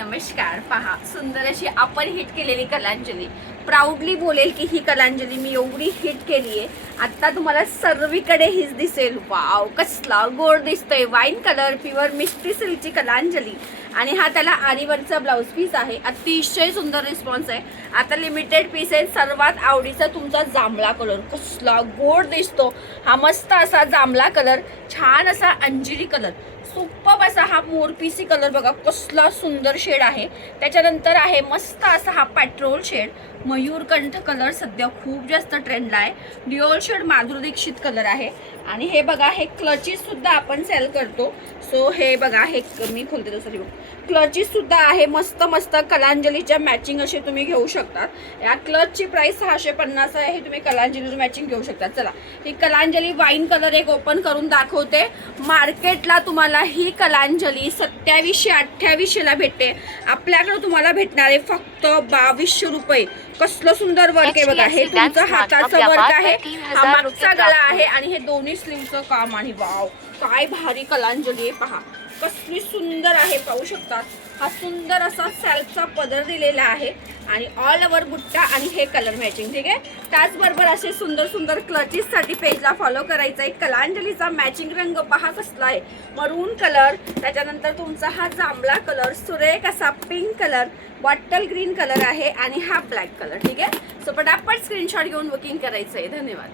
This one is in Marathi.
नमस्कार. पहा, सुंदर अशी आपण हिट केलेली कलांजली. प्राऊडली बोलेल की ही कलांजली मी एवढी हिट केली आहे. आता तुम्हाला सर्वीकडे हीच दिसेल. वाव, कसला गोड दिसतोय. वाईन कलर, प्युअर मिस्ट्री सिल्कची कलांजली आणि हा त्याला आरीवरचा ब्लाऊज पीस आहे. अतिशय सुंदर रिस्पॉन्स आहे. आता लिमिटेड पीस आहे. सर्वात आवडीचा तुमचा जांभळा कलर, कसला गोड दिसतो. हा मस्त असा जांभळा कलर, छान असा अंजिरी कलर, सुपर असा हा मोरपीसी कलर बघा, कसला सुंदर शेड आहे. त्याच्यानंतर आहे मस्त असा हा पेट्रोल शेड, मयूरकंठ कलर सध्या खूप जास्त ट्रेंडला आहे. Dual shade Madhuri Dixit colour आहे. आणि हे बघा, हे क्लचीस सुद्धा आपण सेल करतो. सो हे बघा, हे मी खोलते दुसरी बघ, क्लचीस सुद्धा आहे. मस्त मस्त कलांजलीच्या मॅचिंग असे तुम्ही घेऊ शकता. या क्लचची प्राइस 650 आहे. हे तुम्ही कलांजलीचं मॅचिंग घेऊ शकता. चला, ही कलांजली वाईन कलर एक ओपन करून दाखवते. मार्केटला तुम्हाला ही कलांजली 2700-2800 ला भेटते. आपल्याकडे तुम्हाला भेटणार आहे फक्त 2200 रुपये. कसलं सुंदर वर्क आहे बघा. हे तुमचं हाताचं वर्क आहे, हा मागचा गळा आहे आणि हे दोन्ही स्लीवचं काम आहे. वाव, काय भारी कलांजली आहे. पहा कसली सुंदर आहे, पाहू शकतात. हा सुंदर असा सॅल्फचा पदर दिलेला आहे आणि ऑल ओव्हर बुट्टा आणि हे कलर मॅचिंग. ठीक आहे. त्याचबरोबर असे सुंदर सुंदर क्लचेससाठी पेजला फॉलो करायचं आहे. कलांजलीचा मॅचिंग रंग पहा कसला आहे, मरून कलर. त्याच्यानंतर तुमचा हा जांभळा कलर, सुरेख असा pink colour, bottle green colour आहे आणि हा ब्लॅक कलर. ठीक आहे. सो पटापट स्क्रीनशॉट घेऊन बुकिंग करायचं आहे. धन्यवाद.